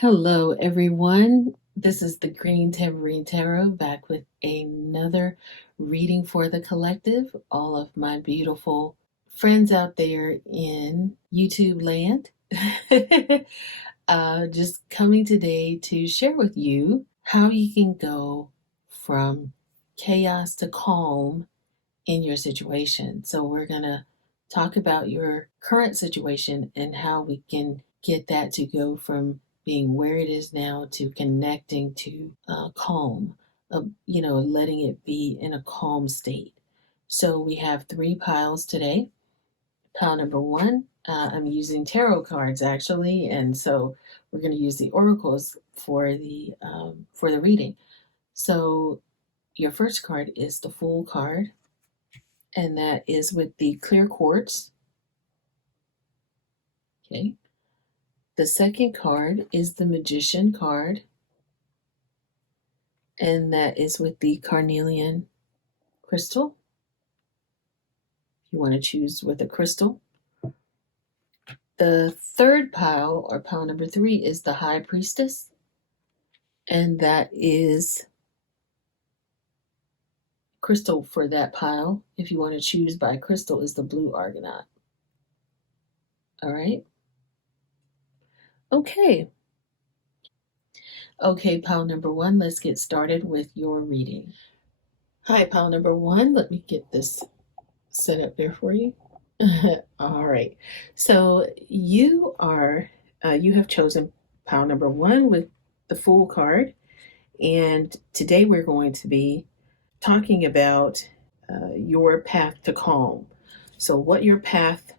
Hello, everyone. This is the Green Tambourine Tarot back with another reading for the collective. All of my beautiful friends out there in YouTube land. Just coming today to share with you how you can go from chaos to calm in your situation. So, we're going to talk about your current situation and how we can get that to go from being where it is now to connecting to calm, letting it be in a calm state. So, we have three piles today. Pile number one, I'm using tarot cards actually, and so we're going to use the oracles for the reading. So, your first card is the Fool card, and that is with the clear quartz. Okay. The second card is the Magician card, and that is with the carnelian crystal. If you want to choose with a crystal. The third pile, or pile number three, is the High Priestess, and that is crystal for that pile. If you want to choose by crystal, is the blue argonaut. All right. Okay, pile number one, let's get started with your reading. Hi, pile number one. Let me get this set up there for you. All right. So you have chosen pile number one with the Fool card, and today we're going to be talking about your path to calm. So what your path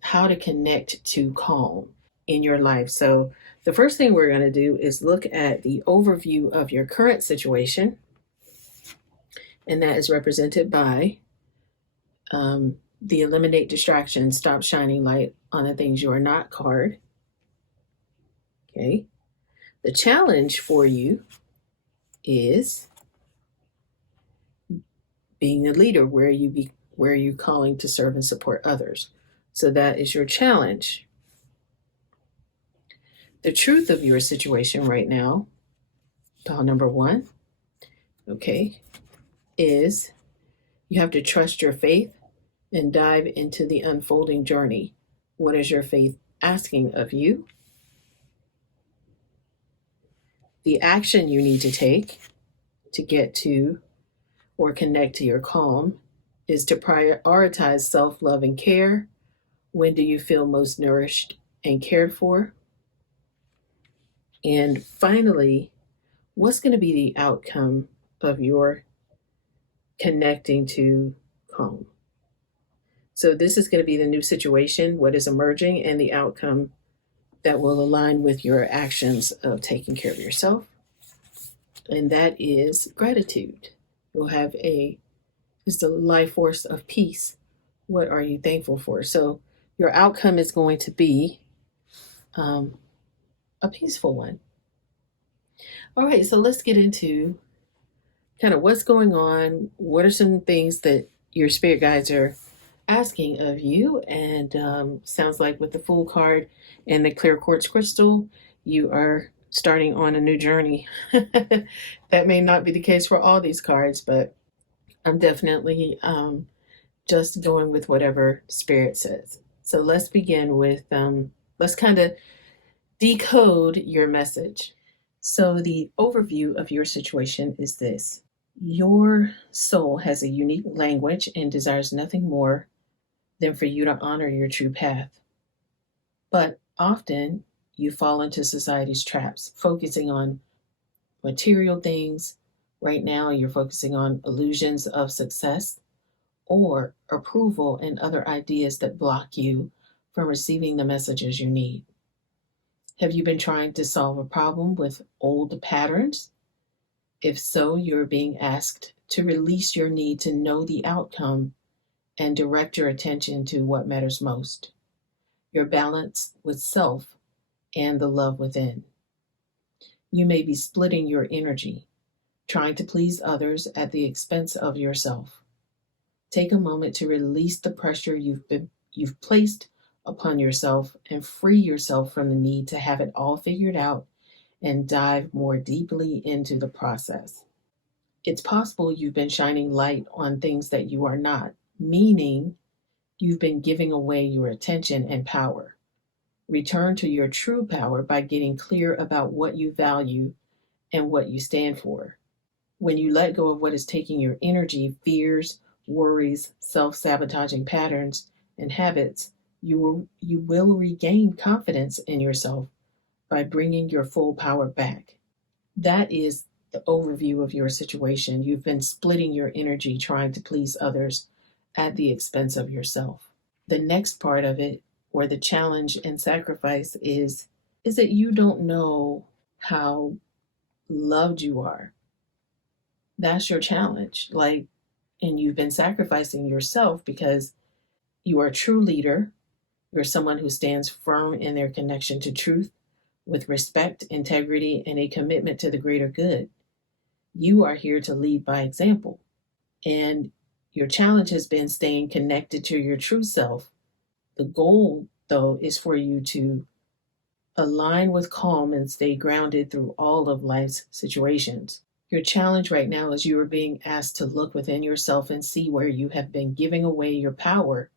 how to connect to calm in your life. So the first thing we're going to do is look at the overview of your current situation, and that is represented by the Eliminate Distractions, Stop Shining Light on the Things You Are Not card. Okay. The challenge for you is being a leader, where you're calling to serve and support others. So that is your challenge. The truth of your situation right now, pile number one, okay, is you have to trust your faith and dive into the unfolding journey. What is your faith asking of you? The action you need to take to get to or connect to your calm is to prioritize self-love and care. When do you feel most nourished and cared for? And finally, what's going to be the outcome of your connecting to calm? So this is going to be the new situation, what is emerging, and the outcome that will align with your actions of taking care of yourself. And that is gratitude. You'll have it's the life force of peace. What are you thankful for? So your outcome is going to be a peaceful one. All right, so let's get into kind of what's going on. What are some things that your spirit guides are asking of you? And sounds like with the Fool card and the clear quartz crystal, you are starting on a new journey. That may not be the case for all these cards, but I'm definitely just going with whatever spirit says. So let's begin with, let's kind of decode your message. So the overview of your situation is this. Your soul has a unique language and desires nothing more than for you to honor your true path. But often you fall into society's traps, focusing on material things. Right now, you're focusing on illusions of success or approval and other ideas that block you from receiving the messages you need. Have you been trying to solve a problem with old patterns? If so, you're being asked to release your need to know the outcome and direct your attention to what matters most, your balance with self and the love within. You may be splitting your energy, trying to please others at the expense of yourself. Take a moment to release the pressure you've placed upon yourself and free yourself from the need to have it all figured out and dive more deeply into the process. It's possible you've been shining light on things that you are not, meaning you've been giving away your attention and power. Return to your true power by getting clear about what you value and what you stand for. When you let go of what is taking your energy, fears, worries, self sabotaging patterns, and habits, you will regain confidence in yourself by bringing your full power back. That is the overview of your situation. You've been splitting your energy trying to please others at the expense of yourself. The next part of it, or the challenge and sacrifice, is that you don't know how loved you are. That's your challenge. And you've been sacrificing yourself because you are a true leader. You're someone who stands firm in their connection to truth with respect, integrity, and a commitment to the greater good. You are here to lead by example. And your challenge has been staying connected to your true self. The goal, though, is for you to align with calm and stay grounded through all of life's situations. Your challenge right now is you are being asked to look within yourself and see where you have been giving away your power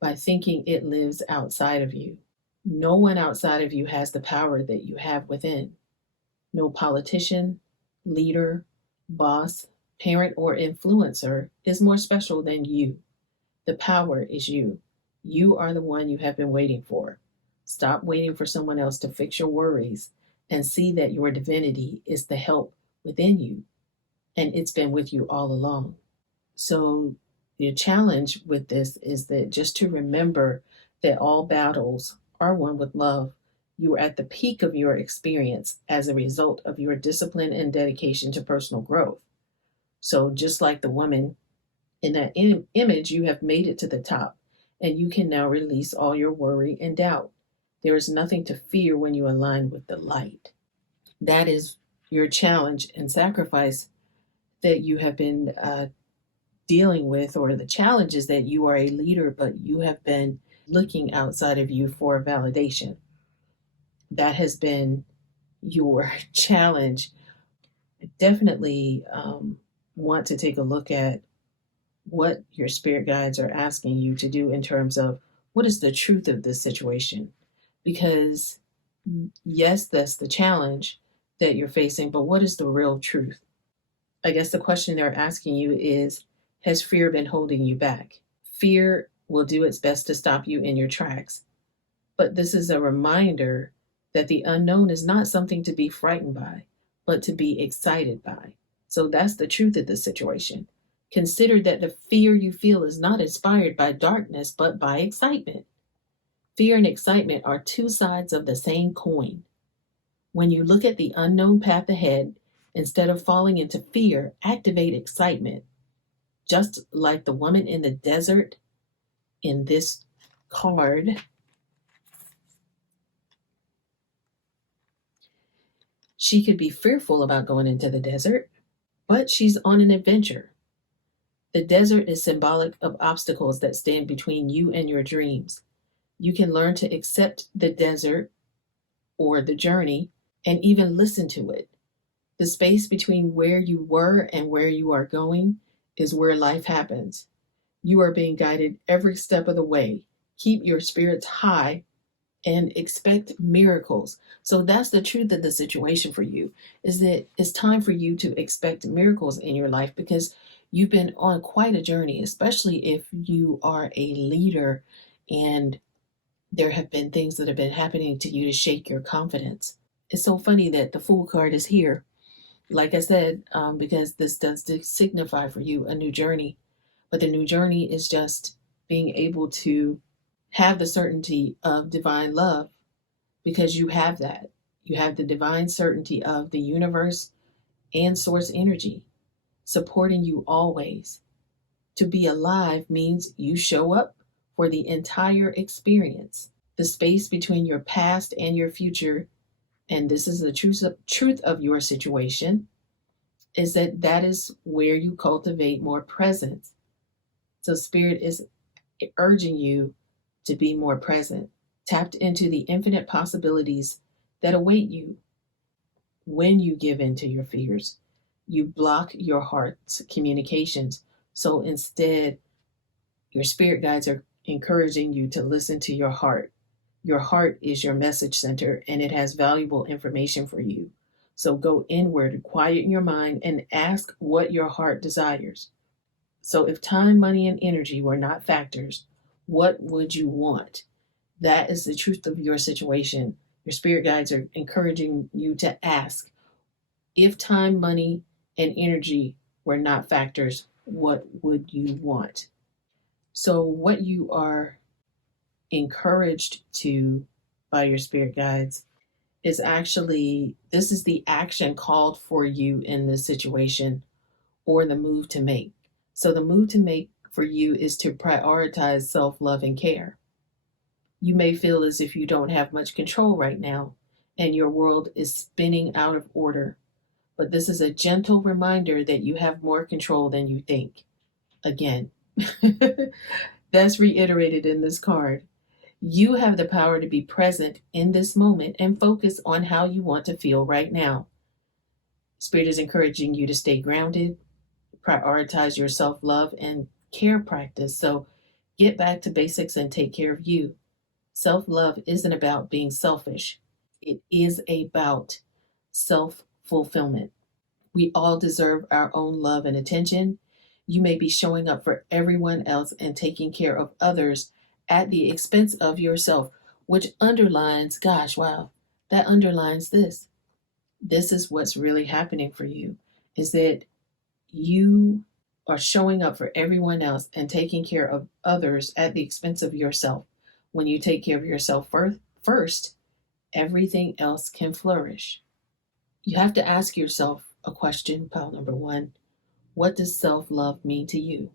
by thinking it lives outside of you. No one outside of you has the power that you have within. No politician, leader, boss, parent, or influencer is more special than you. The power is you. You are the one you have been waiting for. Stop waiting for someone else to fix your worries and see that your divinity is the help within you, and it's been with you all along. So, the challenge with this is that just to remember that all battles are won with love. You are at the peak of your experience as a result of your discipline and dedication to personal growth. So, just like the woman in that image, you have made it to the top, and you can now release all your worry and doubt. There is nothing to fear when you align with the light. That is your challenge and sacrifice that you have been dealing with, or the challenge is that you are a leader, but you have been looking outside of you for validation. That has been your challenge. I definitely want to take a look at what your spirit guides are asking you to do in terms of what is the truth of this situation. Because, yes, that's the challenge that you're facing, but what is the real truth? I guess the question they're asking you is, has fear been holding you back? Fear will do its best to stop you in your tracks. But this is a reminder that the unknown is not something to be frightened by, but to be excited by. So that's the truth of the situation. Consider that the fear you feel is not inspired by darkness, but by excitement. Fear and excitement are two sides of the same coin. When you look at the unknown path ahead, instead of falling into fear, activate excitement. Just like the woman in the desert in this card, she could be fearful about going into the desert, but she's on an adventure. The desert is symbolic of obstacles that stand between you and your dreams. You can learn to accept the desert or the journey and even listen to it. The space between where you were and where you are going is where life happens. You are being guided every step of the way. Keep your spirits high and expect miracles. So that's the truth of the situation for you, is that it's time for you to expect miracles in your life, because you've been on quite a journey, especially if you are a leader and there have been things that have been happening to you to shake your confidence. It's so funny that the Fool card is here, like I said, because this does signify for you a new journey. But the new journey is just being able to have the certainty of divine love, because you have that. You have the divine certainty of the universe and source energy supporting you always. To be alive means you show up for the entire experience. The space between your past and your future, and this is the truth of your situation, is that is where you cultivate more presence. So Spirit is urging you to be more present, tapped into the infinite possibilities that await you when you give in to your fears. You block your heart's communications. So instead, your spirit guides are encouraging you to listen to your heart. Your heart is your message center and it has valuable information for you. So go inward, quiet your mind, and ask what your heart desires. So if time, money, and energy were not factors, what would you want? That is the truth of your situation. Your spirit guides are encouraging you to ask, if time, money, and energy were not factors, what would you want? So, what you are encouraged to by your spirit guides is actually this is the action called for you in this situation or the move to make. So, the move to make for you is to prioritize self love and care. You may feel as if you don't have much control right now and your world is spinning out of order. But this is a gentle reminder that you have more control than you think. Again, that's reiterated in this card. You have the power to be present in this moment and focus on how you want to feel right now. Spirit is encouraging you to stay grounded, prioritize your self love and care practice. So get back to basics and take care of you. Self love isn't about being selfish, it is about self fulfillment. We all deserve our own love and attention. You may be showing up for everyone else and taking care of others at the expense of yourself, which underlines, gosh, wow, that underlines this. This is what's really happening for you is that you are showing up for everyone else and taking care of others at the expense of yourself. When you take care of yourself first, everything else can flourish. You have to ask yourself a question, pile number one. What does self love mean to you?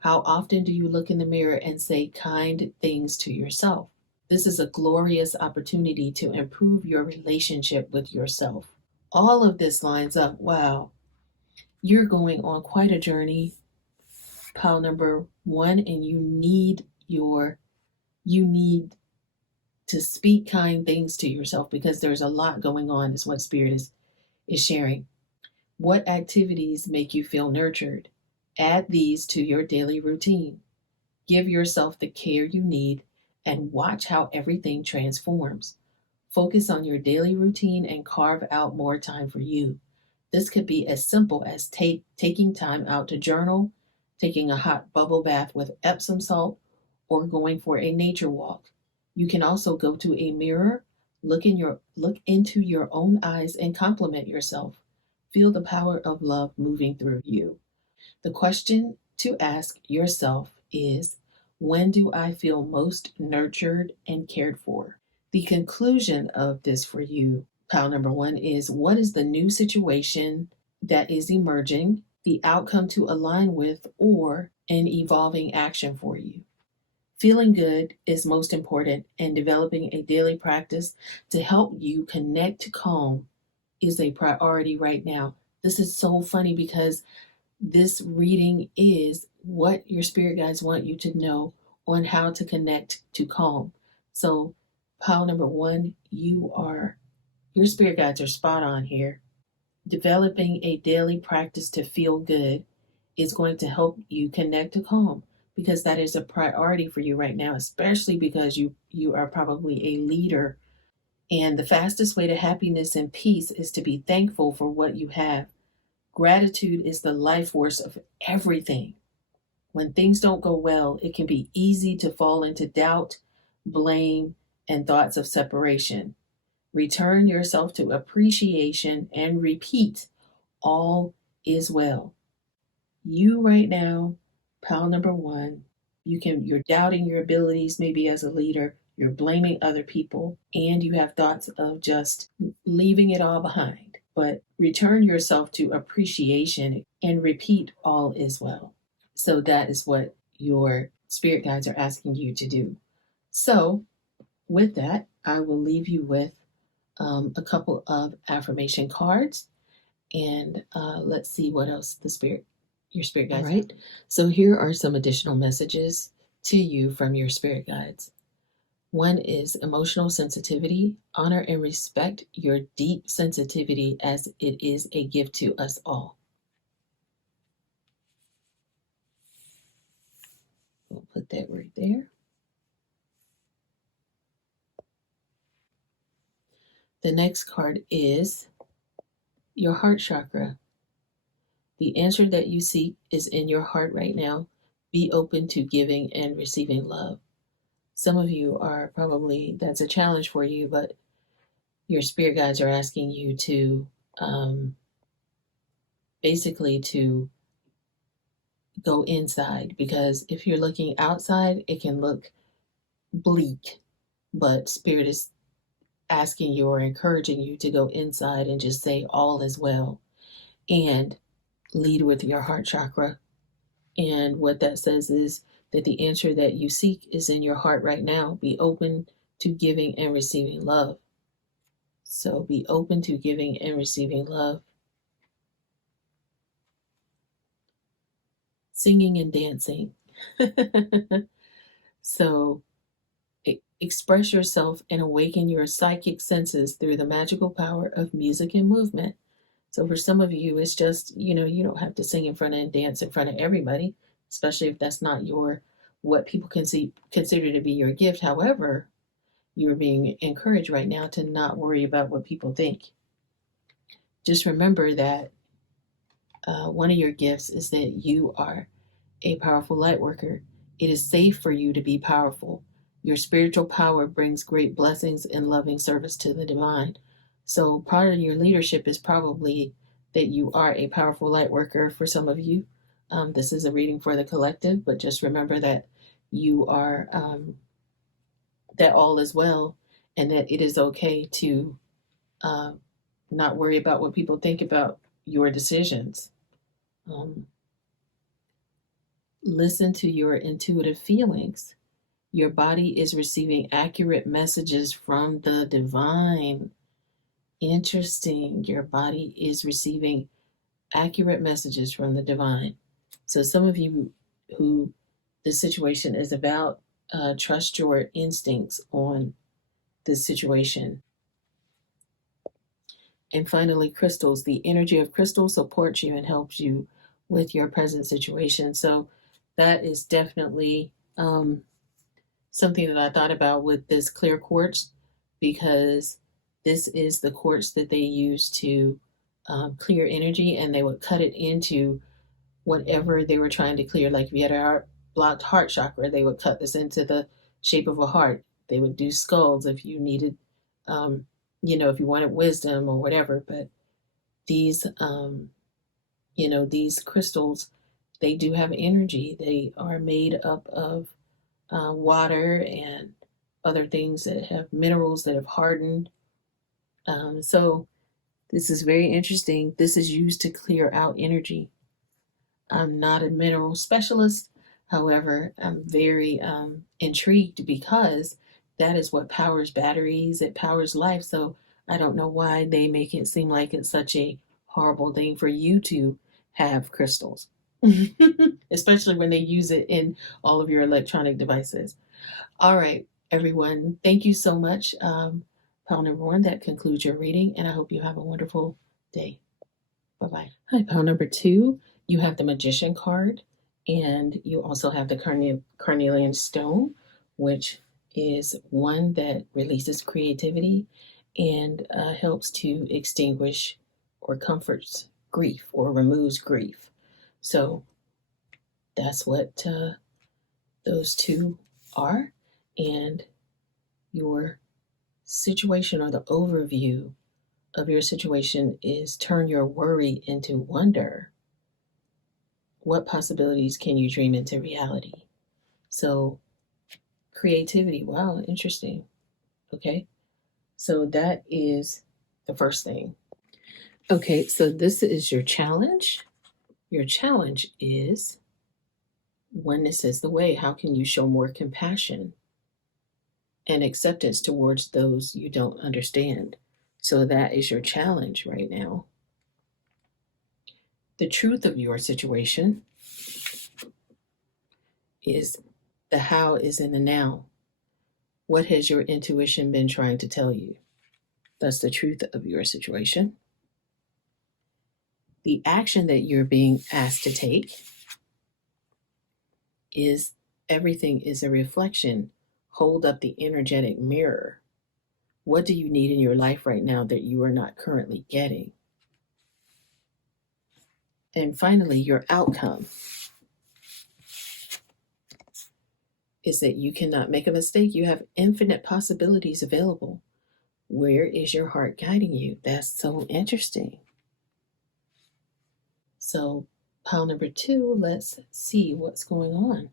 How often do you look in the mirror and say kind things to yourself? This is a glorious opportunity to improve your relationship with yourself. All of this lines up. Wow, you're going on quite a journey, pile number one, and you need to speak kind things to yourself because there's a lot going on, is what Spirit is sharing. What activities make you feel nurtured? Add these to your daily routine. Give yourself the care you need and watch how everything transforms. Focus on your daily routine and carve out more time for you. This could be as simple as taking time out to journal, taking a hot bubble bath with Epsom salt, or going for a nature walk. You can also go to a mirror, look into your own eyes and compliment yourself. Feel the power of love moving through you. The question to ask yourself is, when do I feel most nurtured and cared for? The conclusion of this for you, pile number one, is what is the new situation that is emerging, the outcome to align with, or an evolving action for you? Feeling good is most important, and developing a daily practice to help you connect to calm is a priority right now. This is so funny because this reading is what your spirit guides want you to know on how to connect to calm. So, pile number one, your spirit guides are spot on here. Developing a daily practice to feel good is going to help you connect to calm because that is a priority for you right now, especially because you are probably a leader. And the fastest way to happiness and peace is to be thankful for what you have. Gratitude is the life force of everything. When things don't go well, it can be easy to fall into doubt, blame, and thoughts of separation. Return yourself to appreciation and repeat, all is well. You right now, pile number one, you're doubting your abilities maybe as a leader, you're blaming other people, and you have thoughts of just leaving it all behind. But return yourself to appreciation and repeat, all is well. So that is what your spirit guides are asking you to do. So with that, I will leave you with a couple of affirmation cards, and let's see what else your spirit guides. All right. So here are some additional messages to you from your spirit guides. One is emotional sensitivity. Honor and respect your deep sensitivity as it is a gift to us all. We'll put that right there. The next card is your heart chakra. The answer that you seek is in your heart right now. Be open to giving and receiving love. Some of you are probably, that's a challenge for you, but your spirit guides are asking you to basically to go inside, because if you're looking outside, it can look bleak, but spirit is asking you or encouraging you to go inside and just say all is well and lead with your heart chakra. And what that says is that the answer that you seek is in your heart right now. Be open to giving and receiving love. So be open to giving and receiving love. Singing and dancing. So express yourself and awaken your psychic senses through the magical power of music and movement. So for some of you, it's just, you don't have to sing in front and dance in front of everybody, especially if that's not what people consider to be your gift. However, you're being encouraged right now to not worry about what people think. Just remember that one of your gifts is that you are a powerful light worker. It is safe for you to be powerful. Your spiritual power brings great blessings and loving service to the divine. So, part of your leadership is probably that you are a powerful light worker for some of you. This is a reading for the collective, but just remember that you are, that all is well, and that it is okay to uh, not worry about what people think about your decisions. Um, Listen to your intuitive feelings. Your body is receiving accurate messages from the divine. Interesting. Your body is receiving accurate messages from the divine. So, some of you who this situation is about, trust your instincts on this situation. And finally, crystals. The energy of crystals supports you and helps you with your present situation. So, that is definitely something that I thought about with this clear quartz, because this is the quartz that they use to clear energy, and they would cut it into whatever they were trying to clear. Like if you had a blocked heart chakra, they would cut this into the shape of a heart. They would do skulls if you needed, if you wanted wisdom or whatever. But these, these crystals, they do have energy. They are made up of water and other things that have minerals that have hardened. So this is very interesting. This is used to clear out energy. I'm not a mineral specialist. However, I'm very intrigued, because that is what powers batteries, it powers life. So I don't know why they make it seem like it's such a horrible thing for you to have crystals, especially when they use it in all of your electronic devices. All right, everyone. Thank you so much. Pile number one, that concludes your reading, and I hope you have a wonderful day. Bye bye. Hi, pile number two. You have the Magician card, and you also have the Carnelian Stone, which is one that releases creativity and helps to extinguish or comforts grief or removes grief. So that's what those two are. And your situation, or the overview of your situation, is turn your worry into wonder. What possibilities can you dream into reality? So, creativity. Wow, interesting. Okay. So, that is the first thing. Okay. So, this is your challenge. Your challenge is oneness is the way. How can you show more compassion and acceptance towards those you don't understand? So, that is your challenge right now. The truth of your situation is the how is in the now. What has your intuition been trying to tell you? That's the truth of your situation. The action that you're being asked to take is everything is a reflection. Hold up the energetic mirror. What do you need in your life right now that you are not currently getting? And finally, your outcome is that you cannot make a mistake. You have infinite possibilities available. Where is your heart guiding you? That's so interesting. So, pile number 2, let's see what's going on.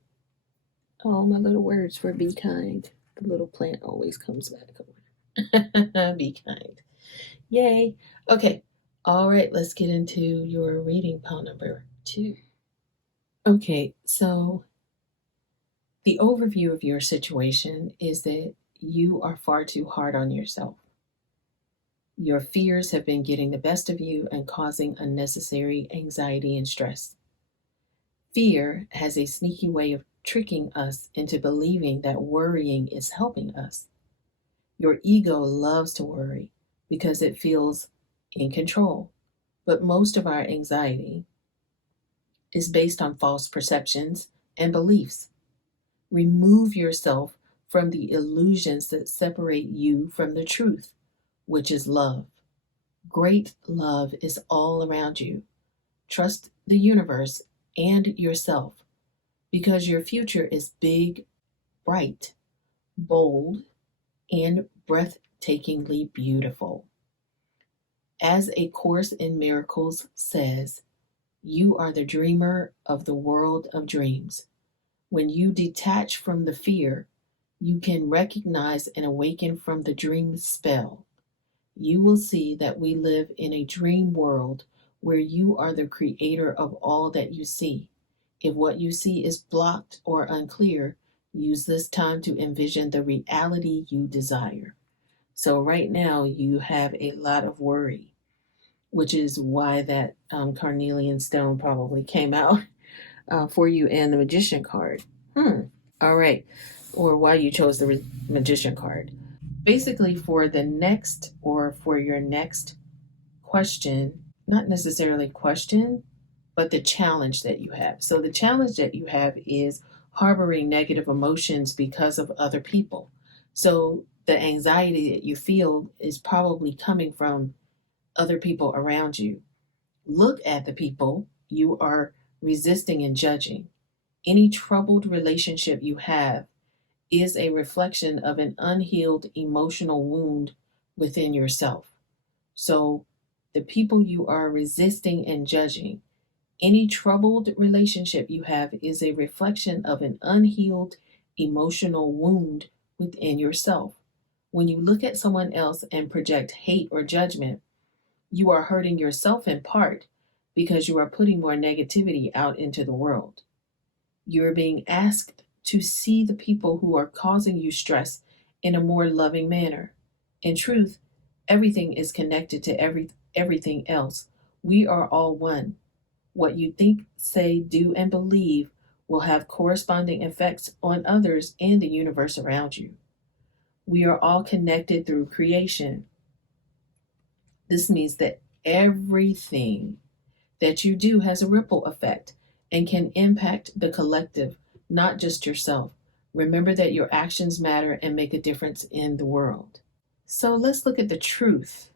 Oh, my little words for be kind. The little plant always comes back on. Be kind. Yay. Okay. All right, let's get into your reading, pile number 2. Okay, so the overview of your situation is that you are far too hard on yourself. Your fears have been getting the best of you and causing unnecessary anxiety and stress. Fear has a sneaky way of tricking us into believing that worrying is helping us. Your ego loves to worry because it feels in control, but most of our anxiety is based on false perceptions and beliefs. Remove yourself from the illusions that separate you from the truth, which is love. Great love is all around you. Trust the universe and yourself because your future is big, bright, bold, and breathtakingly beautiful. As A Course in Miracles says, you are the dreamer of the world of dreams. When you detach from the fear, you can recognize and awaken from the dream spell. You will see that we live in a dream world where you are the creator of all that you see. If what you see is blocked or unclear, use this time to envision the reality you desire. So, right now, you have a lot of worry, which is why that carnelian stone probably came out for you and the magician card. All right. Or why you chose the magician card. Basically, for the next or for your next question, not necessarily question, but the challenge that you have. So, the challenge that you have is harboring negative emotions because of other people. So, the anxiety that you feel is probably coming from other people around you. Look at the people you are resisting and judging. Any troubled relationship you have is a reflection of an unhealed emotional wound within yourself. So, the people you are resisting and judging, any troubled relationship you have is a reflection of an unhealed emotional wound within yourself. When you look at someone else and project hate or judgment, you are hurting yourself in part because you are putting more negativity out into the world. You're being asked to see the people who are causing you stress in a more loving manner. In truth, everything is connected to everything else. We are all one. What you think, say, do, and believe will have corresponding effects on others and the universe around you. We are all connected through creation. This means that everything that you do has a ripple effect and can impact the collective, not just yourself. Remember that your actions matter and make a difference in the world. So let's look at the truth,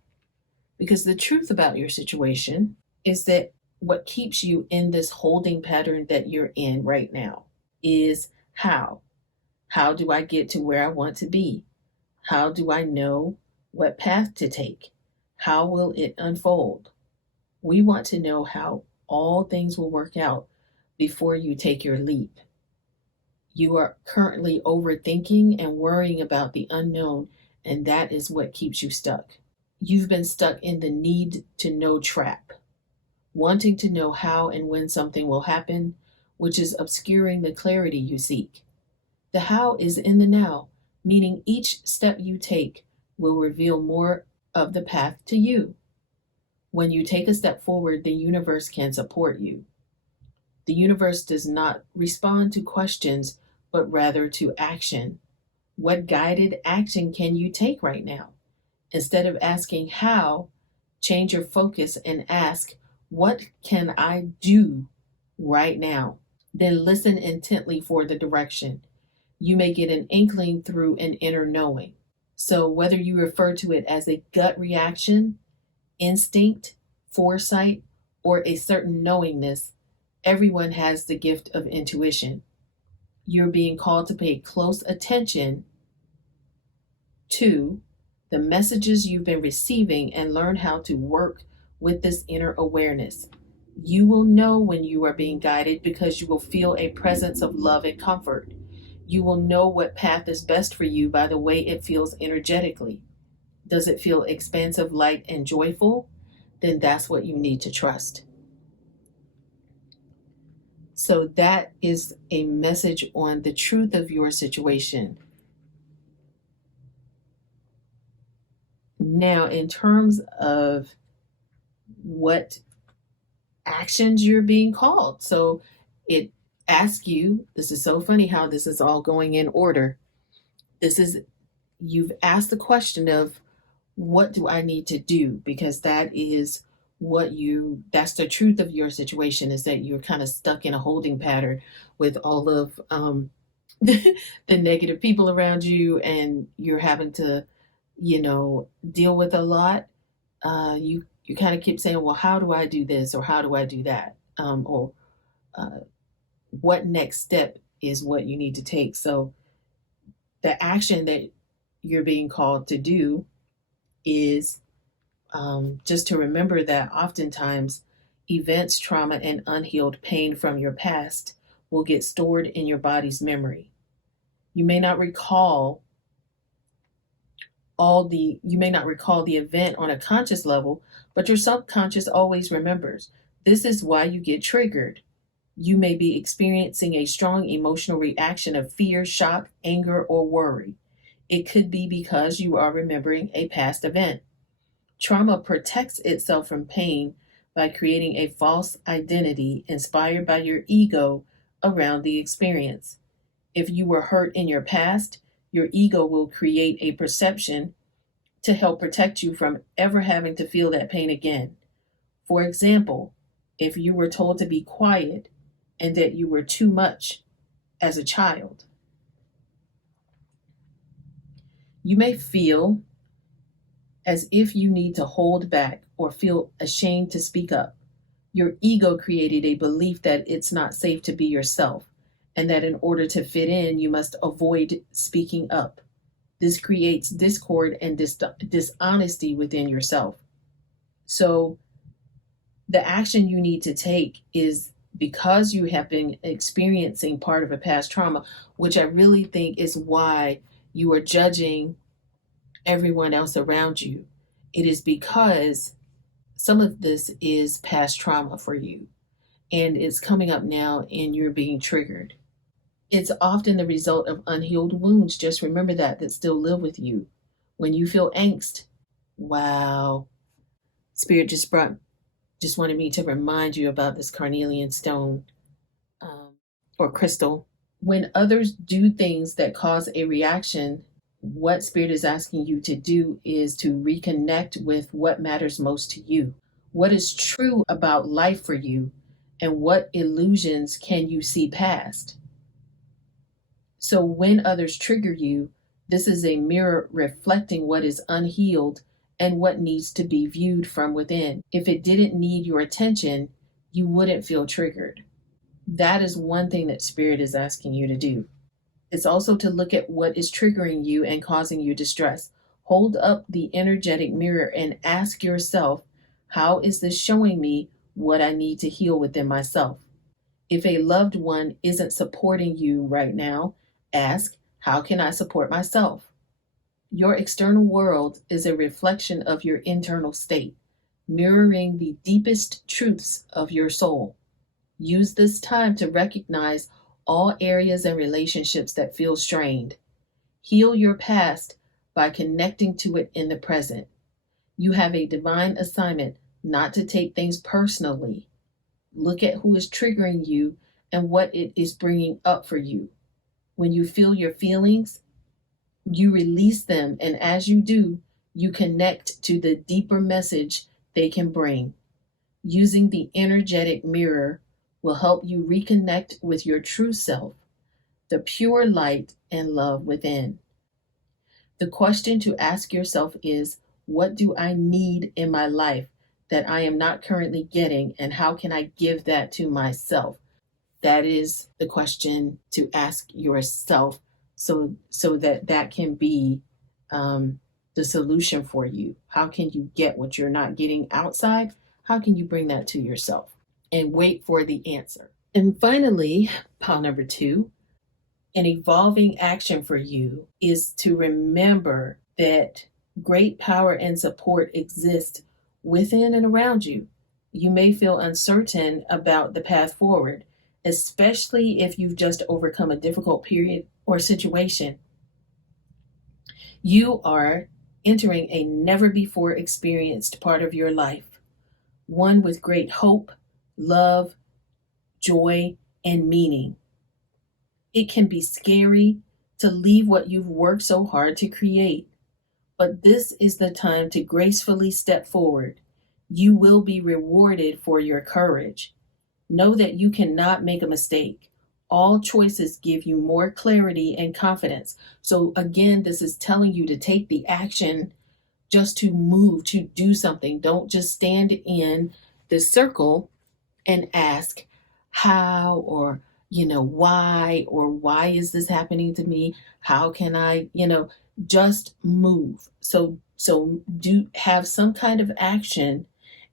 because the truth about your situation is that what keeps you in this holding pattern that you're in right now is how. How do I get to where I want to be? How do I know what path to take? How will it unfold? We want to know how all things will work out before you take your leap. You are currently overthinking and worrying about the unknown, and that is what keeps you stuck. You've been stuck in the need to know trap, wanting to know how and when something will happen, which is obscuring the clarity you seek. The how is in the now, meaning each step you take will reveal more of the path to you. When you take a step forward, the universe can support you. The universe does not respond to questions, but rather to action. What guided action can you take right now? Instead of asking how, change your focus and ask, what can I do right now? Then listen intently for the direction. You may get an inkling through an inner knowing. So, whether you refer to it as a gut reaction, instinct, foresight, or a certain knowingness, everyone has the gift of intuition. You're being called to pay close attention to the messages you've been receiving and learn how to work with this inner awareness. You will know when you are being guided because you will feel a presence of love and comfort. You will know what path is best for you by the way it feels energetically. Does it feel expansive, light, and joyful? Then that's what you need to trust. So, that is a message on the truth of your situation. Now, in terms of what actions you're being called, so it asks you, this is so funny how this is all going in order. You've asked the question of, what do I need to do? Because that's the truth of your situation, is that you're kind of stuck in a holding pattern with all of the negative people around you, and you're having to, deal with a lot. You kind of keep saying, well, how do I do this or how do I do that? Or what next step is what you need to take. So the action that you're being called to do is just to remember that oftentimes events, trauma, and unhealed pain from your past will get stored in your body's memory. You may not recall the event on a conscious level, but your subconscious always remembers. This is why you get triggered. You may be experiencing a strong emotional reaction of fear, shock, anger, or worry. It could be because you are remembering a past event. Trauma protects itself from pain by creating a false identity inspired by your ego around the experience. If you were hurt in your past, your ego will create a perception to help protect you from ever having to feel that pain again. For example, if you were told to be quiet and that you were too much as a child, you may feel as if you need to hold back or feel ashamed to speak up. Your ego created a belief that it's not safe to be yourself, and that in order to fit in, you must avoid speaking up. This creates discord and dishonesty within yourself. So, the action you need to take is, because you have been experiencing part of a past trauma, which I really think is why you are judging everyone else around you. It is because some of this is past trauma for you, and it's coming up now and you're being triggered. It's often the result of unhealed wounds. Just remember that still live with you. When you feel angst, wow, Spirit just wanted me to remind you about this carnelian stone, or crystal. When others do things that cause a reaction, what Spirit is asking you to do is to reconnect with what matters most to you. What is true about life for you, and what illusions can you see past? So when others trigger you, this is a mirror reflecting what is unhealed and what needs to be viewed from within. If it didn't need your attention, you wouldn't feel triggered. That is one thing that Spirit is asking you to do. It's also to look at what is triggering you and causing you distress. Hold up the energetic mirror and ask yourself, how is this showing me what I need to heal within myself? If a loved one isn't supporting you right now, ask, how can I support myself? Your external world is a reflection of your internal state, mirroring the deepest truths of your soul. Use this time to recognize all areas and relationships that feel strained. Heal your past by connecting to it in the present. You have a divine assignment not to take things personally. Look at who is triggering you and what it is bringing up for you. When you feel your feelings, You release them, and as you do, you connect to the deeper message they can bring. Using the energetic mirror will help you reconnect with your true self, the pure light and love within. The question to ask yourself is, what do I need in my life that I am not currently getting, and how can I give that to myself? That is the question to ask yourself, so that that can be the solution for you. How can you get what you're not getting outside? How can you bring that to yourself? And wait for the answer. And finally, pile number 2, an evolving action for you is to remember that great power and support exist within and around you. You may feel uncertain about the path forward, especially if you've just overcome a difficult period or situation. You are entering a never before experienced part of your life, one with great hope, love, joy, and meaning. It can be scary to leave what you've worked so hard to create, but this is the time to gracefully step forward. You will be rewarded for your courage. Know that you cannot make a mistake. All choices give you more clarity and confidence. So, again, this is telling you to take the action, just to move, to do something. Don't just stand in the circle and ask how, or why is this happening to me, how can I, just move. So do have some kind of action,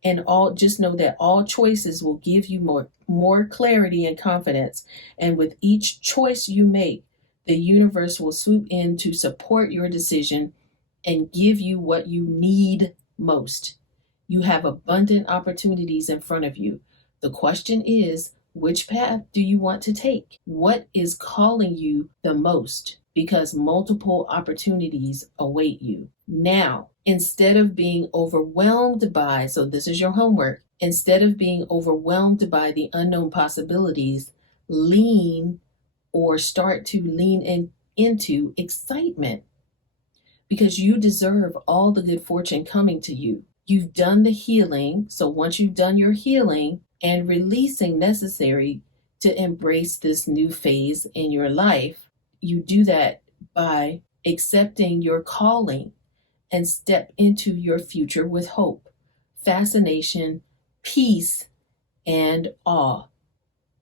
and all just know that all choices will give you more clarity and confidence, and with each choice you make, the universe will swoop in to support your decision and give you what you need most. You have abundant opportunities in front of you. The question is, which path do you want to take? What is calling you the most? Because multiple opportunities await you. Now, instead of being overwhelmed by, so this is your homework, instead of being overwhelmed by the unknown possibilities, start to lean into excitement, because you deserve all the good fortune coming to you. You've done the healing. So once you've done your healing and releasing necessary to embrace this new phase in your life, you do that by accepting your calling and step into your future with hope, fascination, peace, and awe.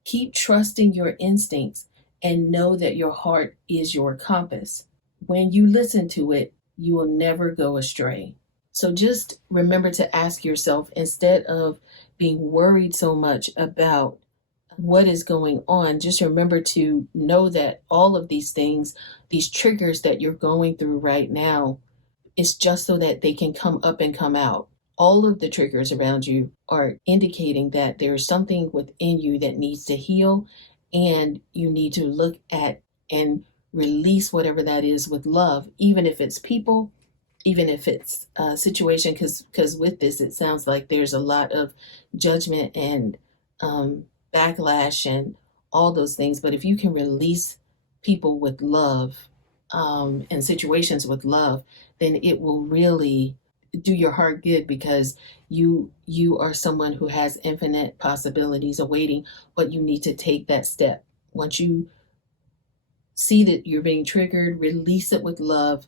Keep trusting your instincts and know that your heart is your compass. When you listen to it, you will never go astray. So just remember to ask yourself, instead of being worried so much about what is going on, just remember to know that all of these things, these triggers that you're going through right now, it's just so that they can come up and come out. All of the triggers around you are indicating that there's something within you that needs to heal, and you need to look at and release whatever that is with love, even if it's people, even if it's a situation, because with this, it sounds like there's a lot of judgment and backlash and all those things. But if you can release people with love, and situations with love, then it will really do your heart good, because you are someone who has infinite possibilities awaiting, but you need to take that step. Once you see that you're being triggered, release it with love,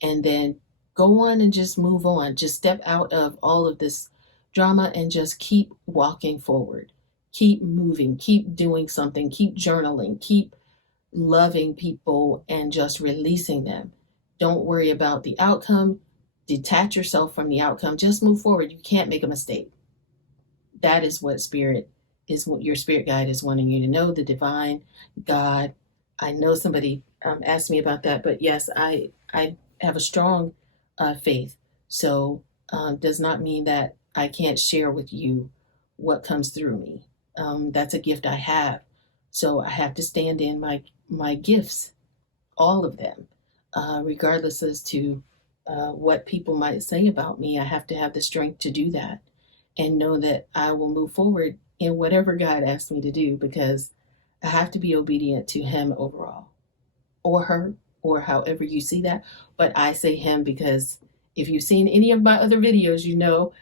and then go on and just move on. Just step out of all of this drama and just keep walking forward. Keep moving, keep doing something, keep journaling, keep loving people and just releasing them. Don't worry about the outcome. Detach yourself from the outcome. Just move forward. You can't make a mistake. That is what your spirit guide is wanting you to know, the divine God. I know somebody asked me about that, but yes, I have a strong faith. So does not mean that I can't share with you what comes through me. That's a gift I have. So I have to stand in my gifts, all of them, regardless as to what people might say about me. I have to have the strength to do that and know that I will move forward in whatever God asks me to do, because I have to be obedient to Him overall, or her, or however you see that. But I say him because if you've seen any of my other videos, you know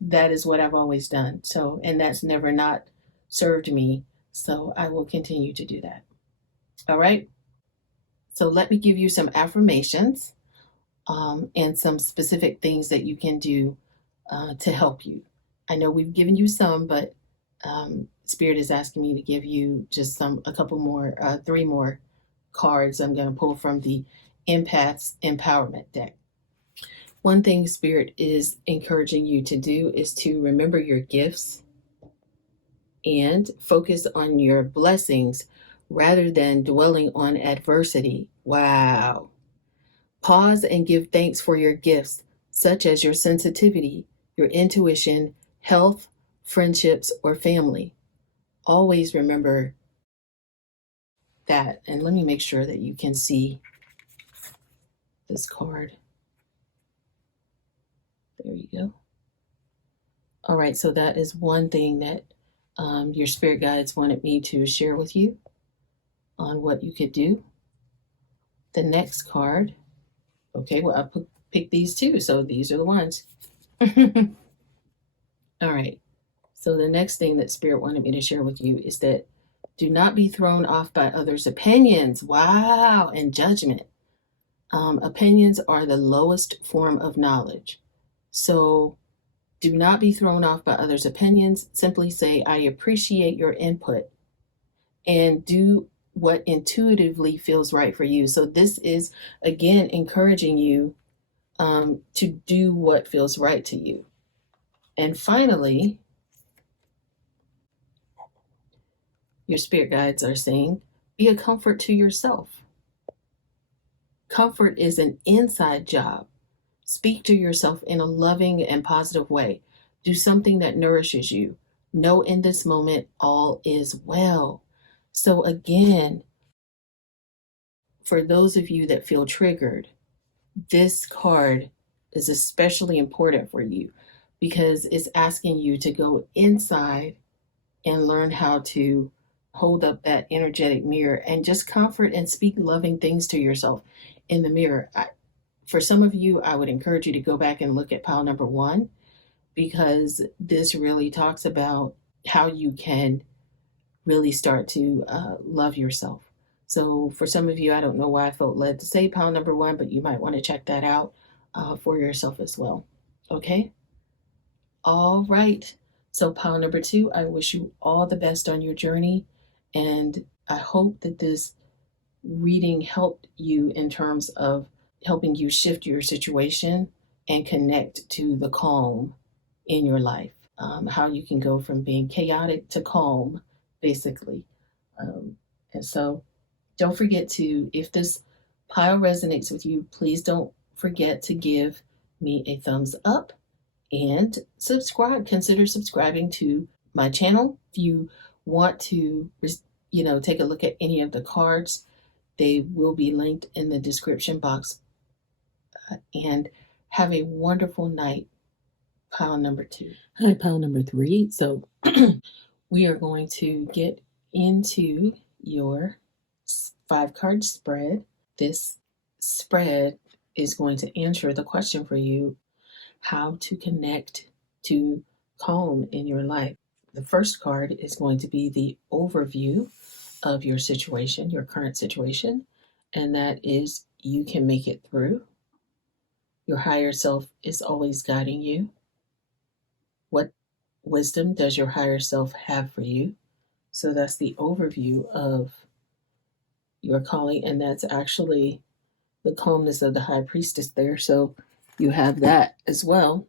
that is what I've always done. So, and that's never not served me. So I will continue to do that. All right. So let me give you some affirmations and some specific things that you can do to help you. I know we've given you some, but Spirit is asking me to give you just a couple more, three more cards I'm going to pull from the Empath's Empowerment deck. One thing Spirit is encouraging you to do is to remember your gifts and focus on your blessings rather than dwelling on adversity. Wow. Pause and give thanks for your gifts, such as your sensitivity, your intuition, health, friendships, or family. Always remember that. And let me make sure that you can see this card. There you go. All right, so that is one thing that your spirit guides wanted me to share with you on what you could do. The next card, okay, well, I picked these two, so these are the ones. All right, so the next thing that Spirit wanted me to share with you is that do not be thrown off by others' opinions. Wow, and judgment. Opinions are the lowest form of knowledge. So do not be thrown off by others' opinions. Simply say, I appreciate your input and do what intuitively feels right for you. So this is, again, encouraging you to do what feels right to you. And finally, your spirit guides are saying, be a comfort to yourself. Comfort is an inside job. Speak to yourself in a loving and positive way. Do something that nourishes you. Know in this moment all is well. So again, for those of you that feel triggered, this card is especially important for you because it's asking you to go inside and learn how to hold up that energetic mirror and just comfort and speak loving things to yourself in the mirror. For some of you, I would encourage you to go back and look at pile number 1 because this really talks about how you can really start to love yourself. So for some of you, I don't know why I felt led to say pile number 1, but you might want to check that out for yourself as well. Okay? All right. So pile number 2, I wish you all the best on your journey. And I hope that this reading helped you in terms of helping you shift your situation and connect to the calm in your life. How you can go from being chaotic to calm, basically. And so don't forget to, if this pile resonates with you, please don't forget to give me a thumbs up and subscribe. Consider subscribing to my channel. If you want to, take a look at any of the cards, they will be linked in the description box. And have a wonderful night. Pile number 2. Hi, pile number 3. So we are going to get into your 5-card spread. This spread is going to answer the question for you, how to connect to calm in your life. The first card is going to be the overview of your situation, your current situation, and that is you can make it through. Your higher self is always guiding you. What wisdom does your higher self have for you? So that's the overview of your calling, and that's actually the calmness of the high priestess there. So you have that as well.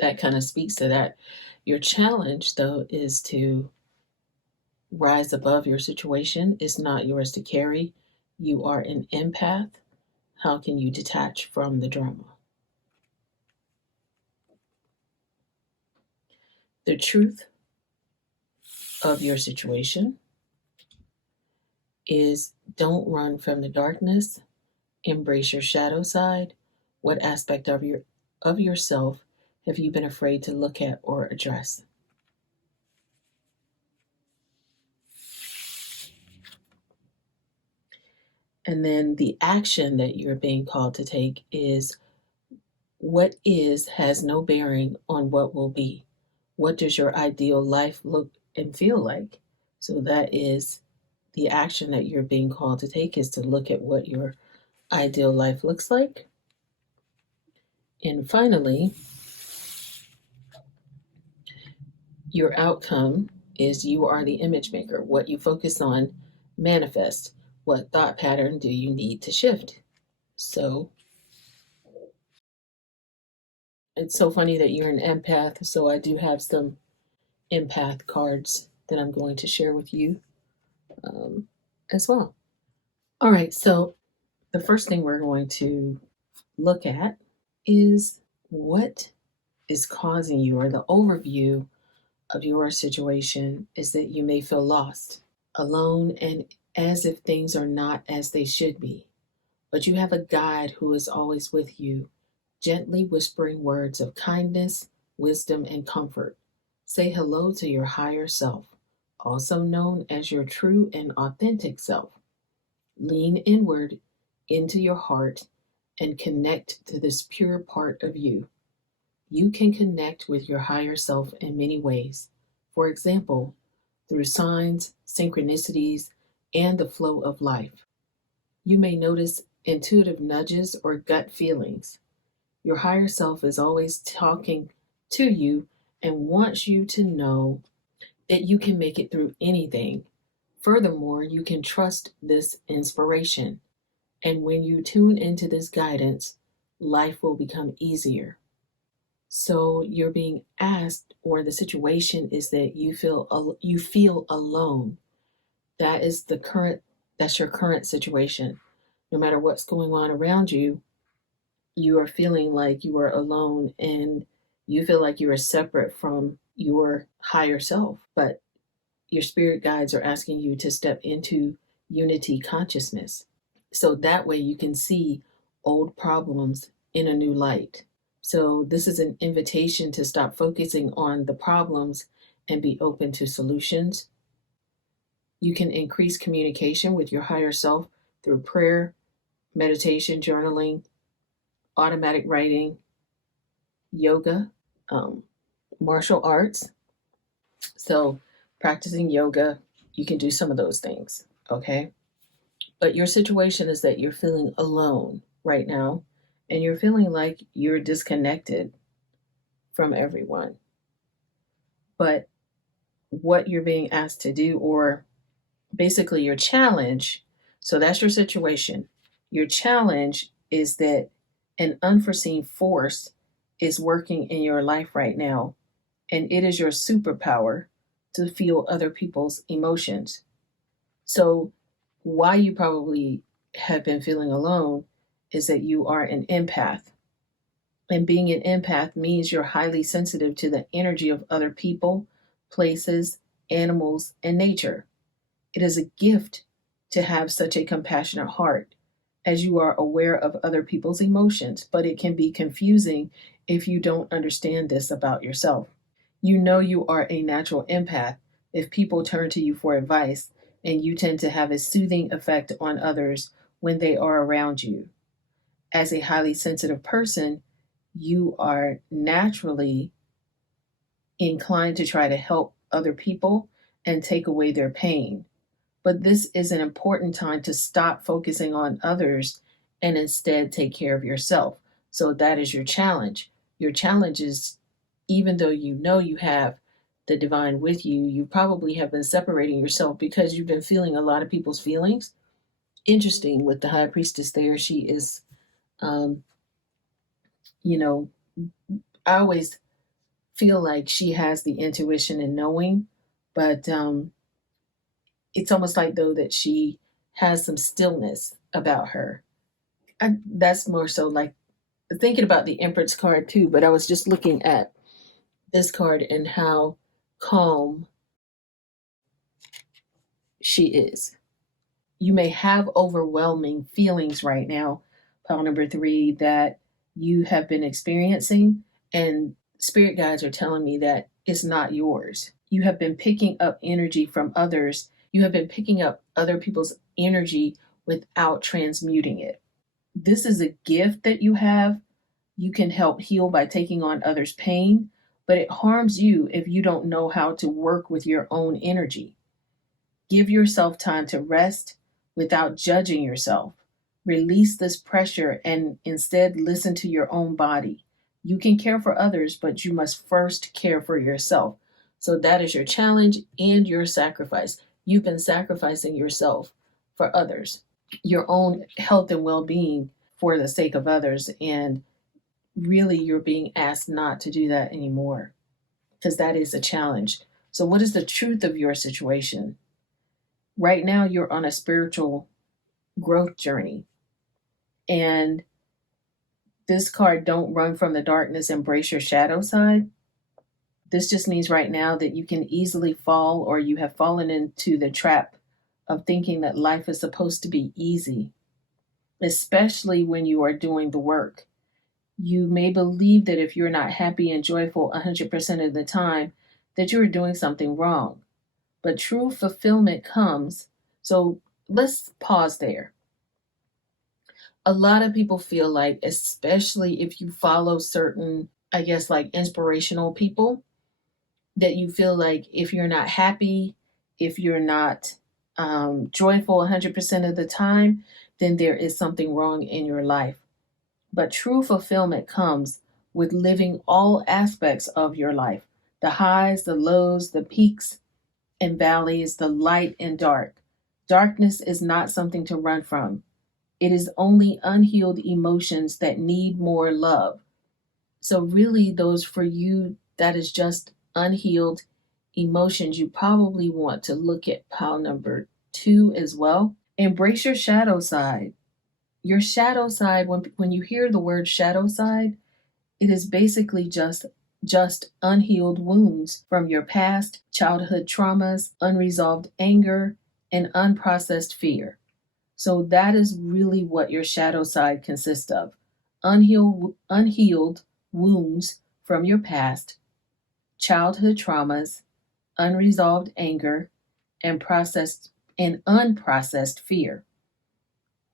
That kind of speaks to that. Your challenge, though, is to rise above your situation. It's not yours to carry. You are an empath. How can you detach from the drama? The truth of your situation is don't run from the darkness. Embrace your shadow side. What aspect of yourself have you been afraid to look at or address? And then the action that you're being called to take is what is has no bearing on what will be. What does your ideal life look and feel like? So that is the action that you're being called to take, is to look at what your ideal life looks like. And finally, your outcome is you are the image maker. What you focus on manifest. What thought pattern do you need to shift? So it's so funny that you're an empath. So I do have some empath cards that I'm going to share with you um, as well. All right. So the first thing we're going to look at is what is causing you, or the overview of your situation is that you may feel lost, alone, and as if things are not as they should be. But you have a guide who is always with you, gently whispering words of kindness, wisdom, and comfort. Say hello to your higher self, also known as your true and authentic self. Lean inward into your heart and connect to this pure part of you. You can connect with your higher self in many ways. For example, through signs, synchronicities, and the flow of life. You may notice intuitive nudges or gut feelings. Your higher self is always talking to you and wants you to know that you can make it through anything. Furthermore, you can trust this inspiration. And when you tune into this guidance, life will become easier. So you're being asked, or the situation is that you feel alone. That is the current. That's your current situation. No matter what's going on around you, you are feeling like you are alone, and you feel like you are separate from your higher self. But your spirit guides are asking you to step into unity consciousness. So that way you can see old problems in a new light. So this is an invitation to stop focusing on the problems and be open to solutions. You can increase communication with your higher self through prayer, meditation, journaling, automatic writing, yoga, um, martial arts. So practicing yoga, you can do some of those things, okay? But your situation is that you're feeling alone right now, and you're feeling like you're disconnected from everyone. But what you're being asked to do, or basically your challenge, so that's your situation. Your challenge is that an unforeseen force is working in your life right now, and it is your superpower to feel other people's emotions. So, why you probably have been feeling alone is that you are an empath. And being an empath means you're highly sensitive to the energy of other people, places, animals, and nature. It is a gift to have such a compassionate heart, as you are aware of other people's emotions, but it can be confusing if you don't understand this about yourself. You know you are a natural empath if people turn to you for advice, and you tend to have a soothing effect on others when they are around you. As a highly sensitive person, you are naturally inclined to try to help other people and take away their pain. But this is an important time to stop focusing on others and instead take care of yourself. So that is your challenge. Your challenge is, even though you know you have the divine with you, you probably have been separating yourself because you've been feeling a lot of people's feelings. Interesting with the high priestess there, she is, um, you know, I always feel like she has the intuition and knowing, but it's almost like though that she has some stillness about her. That's more so like thinking about the Empress card too, but I was just looking at this card and how calm she is. You may have overwhelming feelings right now, pile number 3, that you have been experiencing, and spirit guides are telling me that it's not yours. You have been picking up energy from others. You have been picking up other people's energy without transmuting it. This is a gift that you have. You can help heal by taking on others' pain, but it harms you if you don't know how to work with your own energy. Give yourself time to rest without judging yourself. Release this pressure and instead listen to your own body. You can care for others, but you must first care for yourself. So that is your challenge and your sacrifice. You've been sacrificing yourself for others, your own health and well being for the sake of others. And really, you're being asked not to do that anymore because that is a challenge. So, what is the truth of your situation? Right now, you're on a spiritual growth journey. And this card, don't run from the darkness, embrace your shadow side. This just means right now that you can easily fall, or you have fallen into the trap of thinking that life is supposed to be easy, especially when you are doing the work. You may believe that if you're not happy and joyful 100% of the time, that you are doing something wrong. But true fulfillment comes. So let's pause there. A lot of people feel like, especially if you follow certain, I guess, like inspirational people, that you feel like if you're not happy, if you're not joyful 100% of the time, then there is something wrong in your life. But true fulfillment comes with living all aspects of your life: the highs, the lows, the peaks and valleys, the light and dark. Darkness is not something to run from. It is only unhealed emotions that need more love. So, really, those for you, that is just unhealed emotions. You probably want to look at pile number 2 as well. Embrace your shadow side. Your shadow side, when you hear the word shadow side, it is basically just unhealed wounds from your past, childhood traumas, unresolved anger, and unprocessed fear. So that is really what your shadow side consists of. Unhealed wounds from your past, childhood traumas, unresolved anger, and unprocessed fear.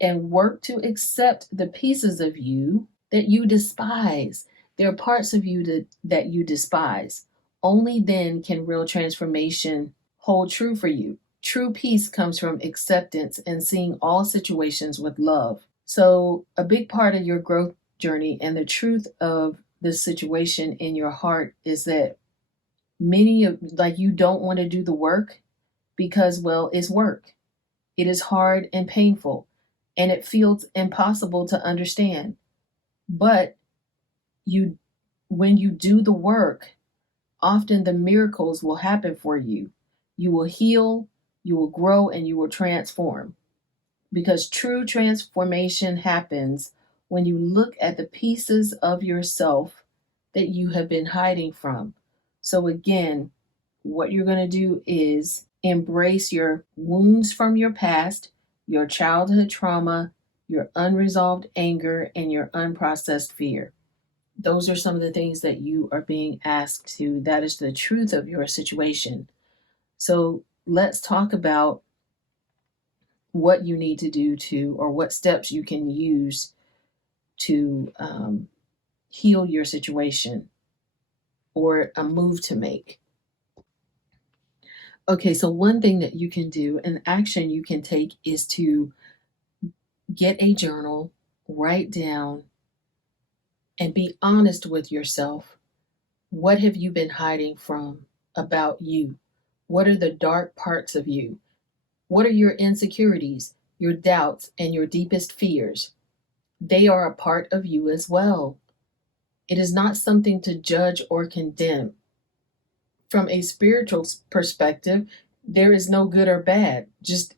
And work to accept the pieces of you that you despise. There are parts of you that you despise. Only then can real transformation hold true for you. True peace comes from acceptance and seeing all situations with love. So, a big part of your growth journey and the truth of the situation in your heart is that you don't want to do the work because, well, it's work. It is hard and painful, and it feels impossible to understand. But when you do the work, often the miracles will happen for you. You will heal, you will grow, and you will transform. Because true transformation happens when you look at the pieces of yourself that you have been hiding from. So, again, what you're going to do is embrace your wounds from your past, your childhood trauma, your unresolved anger, and your unprocessed fear. Those are some of the things that you are being asked to. That is the truth of your situation. So let's talk about what you need to do or what steps you can use to heal your situation or a move to make. Okay, so one thing that you can do, an action you can take, is to get a journal, write down, and be honest with yourself. What have you been hiding from about you? What are the dark parts of you? What are your insecurities, your doubts, and your deepest fears? They are a part of you as well. It is not something to judge or condemn. From a spiritual perspective, there is no good or bad, just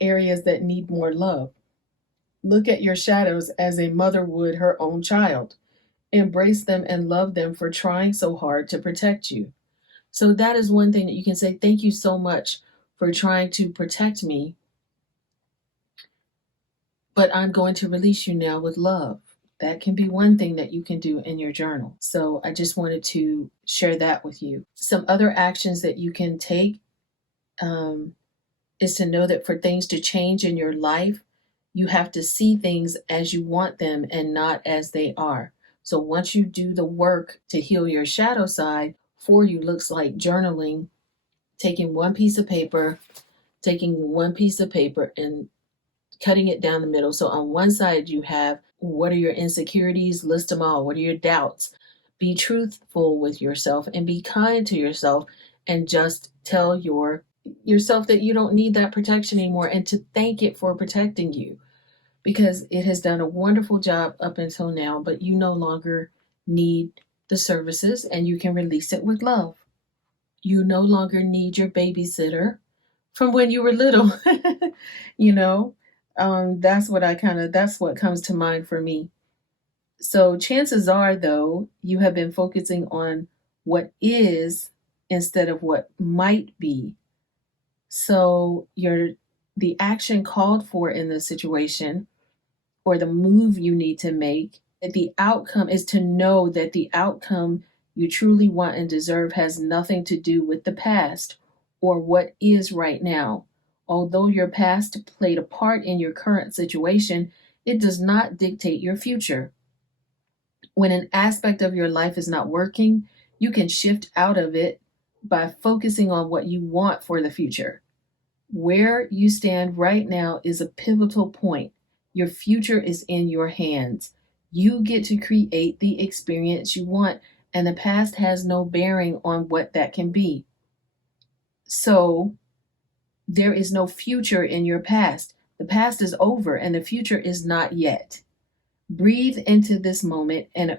areas that need more love. Look at your shadows as a mother would her own child. Embrace them and love them for trying so hard to protect you. So that is one thing that you can say, thank you so much for trying to protect me, but I'm going to release you now with love. That can be one thing that you can do in your journal. So I just wanted to share that with you. Some other actions that you can take is to know that for things to change in your life, You have to see things as you want them and not as they are. So once you do the work to heal your shadow side, for you looks like journaling, taking one piece of paper and cutting it down the middle. So on one side, you have what are your insecurities? List them all. What are your doubts? Be truthful with yourself and be kind to yourself and just tell yourself that you don't need that protection anymore and to thank it for protecting you because it has done a wonderful job up until now, but you no longer need the services and you can release it with love. You no longer need your babysitter from when you were little. you know, that's what comes to mind for me. So chances are, though, you have been focusing on what is instead of what might be. So the action called for in the situation or the move you need to make, that the outcome is to know that the outcome you truly want and deserve has nothing to do with the past or what is right now. Although your past played a part in your current situation, it does not dictate your future. When an aspect of your life is not working, you can shift out of it by focusing on what you want for the future. Where you stand right now is a pivotal point. Your future is in your hands. You get to create the experience you want, and the past has no bearing on what that can be. So, there is no future in your past. The past is over, and the future is not yet. Breathe into this moment and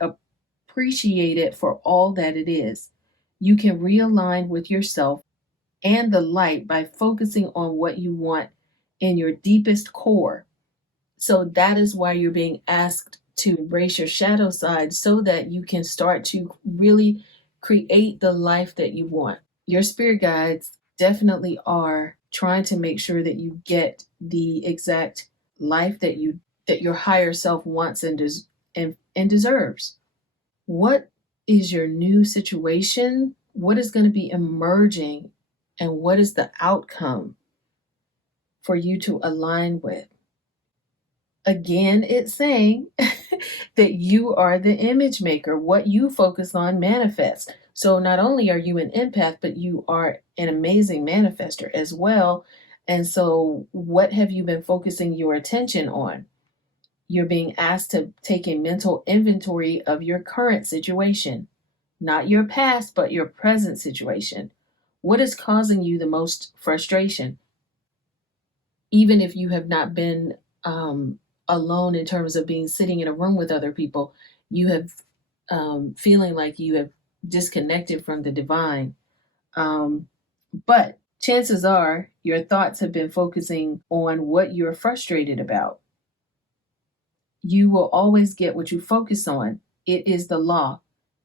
appreciate it for all that it is. You can realign with yourself and the light by focusing on what you want in your deepest core. So that is why you're being asked to embrace your shadow side so that you can start to really create the life that you want. Your spirit guides definitely are trying to make sure that you get the exact life that your higher self wants and deserves. What is your new situation? What is going to be emerging and what is the outcome for you to align with? Again, it's saying that you are the image maker. What you focus on manifests. So not only are you an empath, but you are an amazing manifester as well. And so, what have you been focusing your attention on? You're being asked to take a mental inventory of your current situation, not your past, but your present situation. What is causing you the most frustration? Even if you have not been alone in terms of being sitting in a room with other people, you have feeling like you have disconnected from the divine. But chances are your thoughts have been focusing on what you're frustrated about. You will always get what you focus on. It is the law.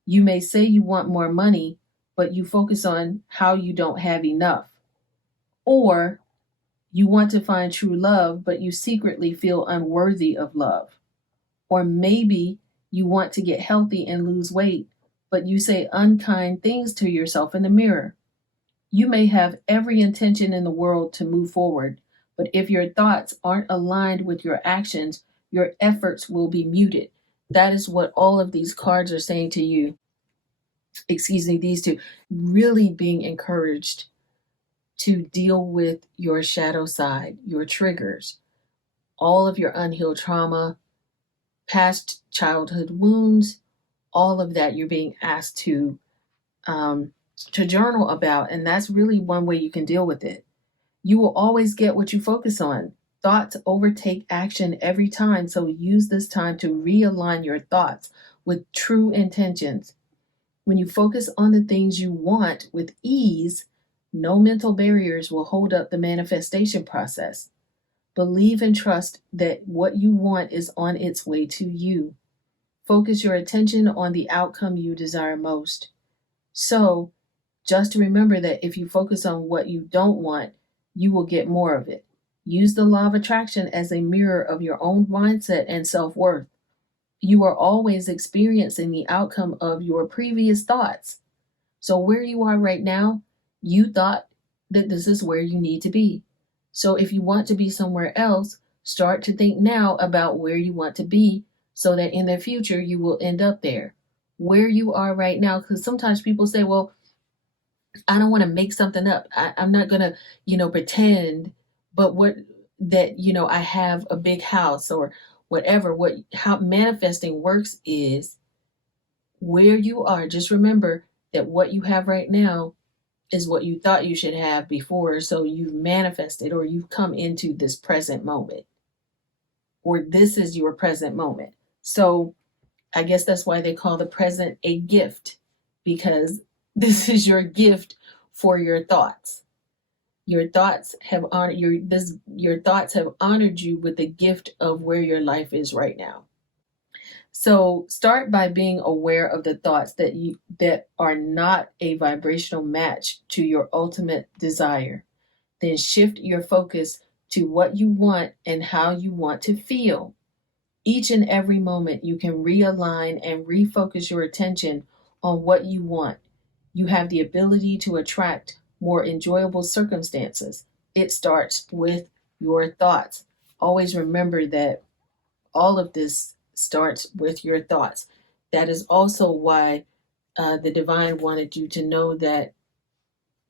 You may say you want more money, but you focus on how you don't have enough. Or you want to find true love, but you secretly feel unworthy of love. Or maybe you want to get healthy and lose weight, but you say unkind things to yourself in the mirror. You may have every intention in the world to move forward, but if your thoughts aren't aligned with your actions, your efforts will be muted. That is what all of these cards are saying to you. Excuse me, these two. Really being encouraged to deal with your shadow side, your triggers, all of your unhealed trauma, past childhood wounds, all of that you're being asked to journal about, and that's really one way you can deal with it. You will always get what you focus on. Thoughts overtake action every time, so use this time to realign your thoughts with true intentions. When you focus on the things you want with ease, no mental barriers will hold up the manifestation process. Believe and trust that what you want is on its way to you. Focus your attention on the outcome you desire most. So, just remember that if you focus on what you don't want, you will get more of it. Use the law of attraction as a mirror of your own mindset and self worth. You are always experiencing the outcome of your previous thoughts. So, where you are right now, you thought that this is where you need to be. So, if you want to be somewhere else, Start to think now about where you want to be so that in the future you will end up there. Where you are right now, because sometimes people say, well, I don't want to make something up. I'm not going to, pretend, but I have a big house or whatever. How manifesting works is where you are. Just remember that what you have right now is what you thought you should have before. So you've manifested or you've come into this present moment, or this is your present moment. So I guess that's why they call the present a gift, because this is your gift for your thoughts. Your thoughts have honored your thoughts have honored you with the gift of where your life is right now. So start by being aware of the thoughts that are not a vibrational match to your ultimate desire. Then shift your focus to what you want and how you want to feel. Each and every moment you can realign and refocus your attention on what you want. You have the ability to attract more enjoyable circumstances. It starts with your thoughts. Always remember that all of this starts with your thoughts. That is also why the divine wanted you to know that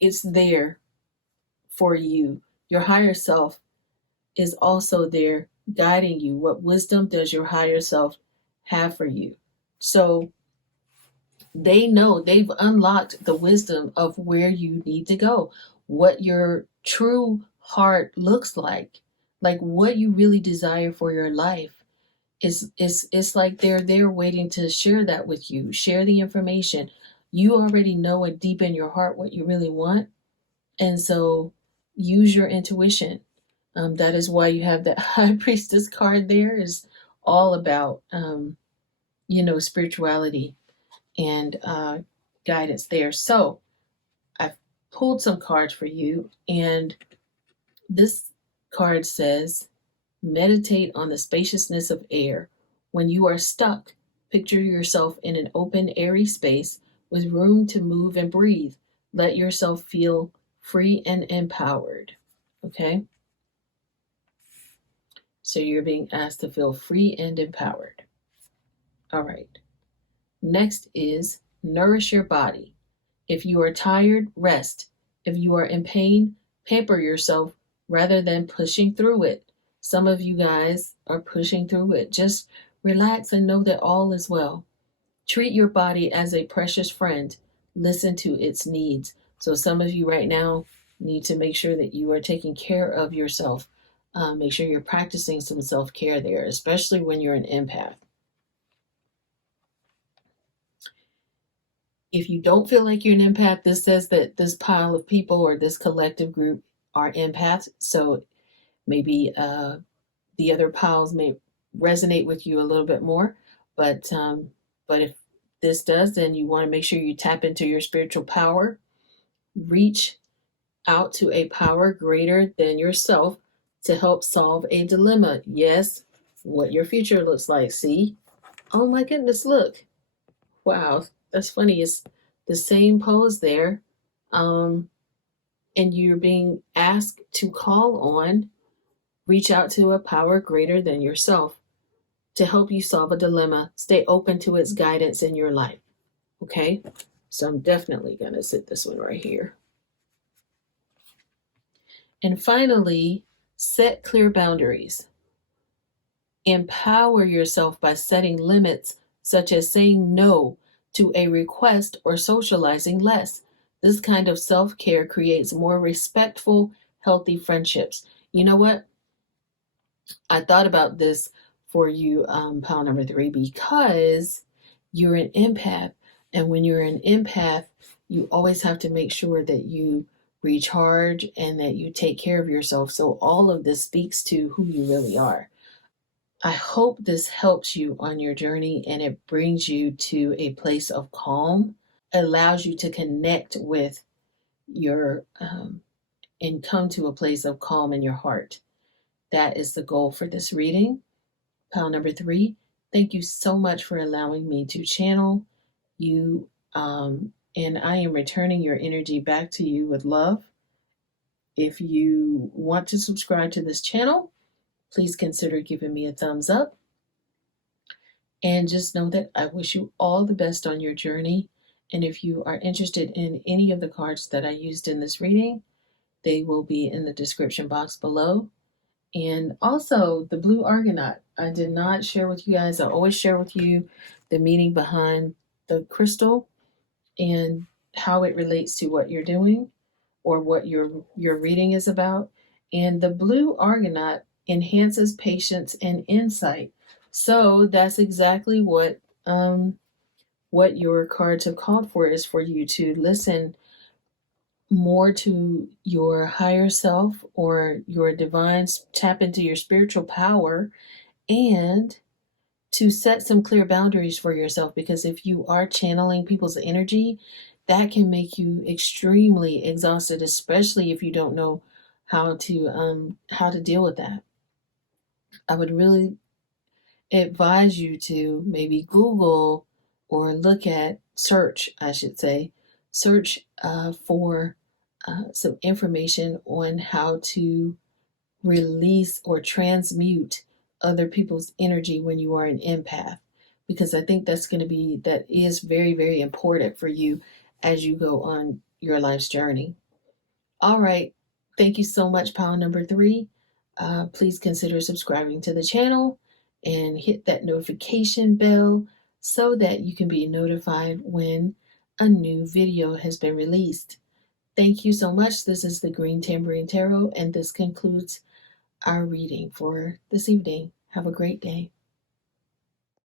it's there for you. Your higher self is also there guiding you. What wisdom does your higher self have for you? So they know they've unlocked the wisdom of where you need to go, what your true heart looks like what you really desire for your life. It's like they're there waiting to share that with you, share the information. You already know it deep in your heart what you really want. And so use your intuition. That is why you have that high priestess card there, is all about, spirituality and guidance there. So I've pulled some cards for you, and this card says, meditate on the spaciousness of air. When you are stuck, picture yourself in an open, airy space with room to move and breathe. Let yourself feel free and empowered. Okay? So you're being asked to feel free and empowered. All right. Next is nourish your body. If you are tired, rest. If you are in pain, pamper yourself rather than pushing through it. Some of you guys are pushing through it. Just relax and know that all is well. Treat your body as a precious friend. Listen to its needs. So some of you right now need to make sure that you are taking care of yourself. Make sure you're practicing some self-care there, especially when you're an empath. If you don't feel like you're an empath, this says that this pile of people or this collective group are empaths. So maybe the other piles may resonate with you a little bit more. But if this does, then you want to make sure you tap into your spiritual power. Reach out to a power greater than yourself to help solve a dilemma. Yes, what your future looks like. See? Oh my goodness, look. Wow, that's funny. It's the same pose there. And you're being asked to call on, reach out to a power greater than yourself to help you solve a dilemma. Stay open to its guidance in your life. Okay? So I'm definitely going to sit this one right here. And finally, set clear boundaries. Empower yourself by setting limits, such as saying no to a request or socializing less. This kind of self-care creates more respectful, healthy friendships. You know what? I thought about this for you, pile number 3, because you're an empath. And when you're an empath, you always have to make sure that you recharge and that you take care of yourself. So all of this speaks to who you really are. I hope this helps you on your journey and it brings you to a place of calm, allows you to connect with your, and come to a place of calm in your heart. That is the goal for this reading. Pile number 3, thank you so much for allowing me to channel you. And I am returning your energy back to you with love. If you want to subscribe to this channel, please consider giving me a thumbs up. And just know that I wish you all the best on your journey. And if you are interested in any of the cards that I used in this reading, they will be in the description box below. And also the blue argonaut. I did not share with you guys. I always share with you the meaning behind the crystal and how it relates to what you're doing or what your reading is about. And the blue argonaut enhances patience and insight. So that's exactly what your cards have called for, is for you to listen more to your higher self or your divine, tap into your spiritual power, and to set some clear boundaries for yourself, because if you are channeling people's energy, that can make you extremely exhausted, especially if you don't know how to deal with that. I would really advise you to maybe Google or search, I should say, search for some information on how to release or transmute other people's energy when you are an empath, because I think that is very, very important for you as you go on your life's journey. All right. Thank you so much, pile number 3. Please consider subscribing to the channel and hit that notification bell so that you can be notified when a new video has been released. Thank you so much. This is the Green Tambourine Tarot, and this concludes our reading for this evening. Have a great day.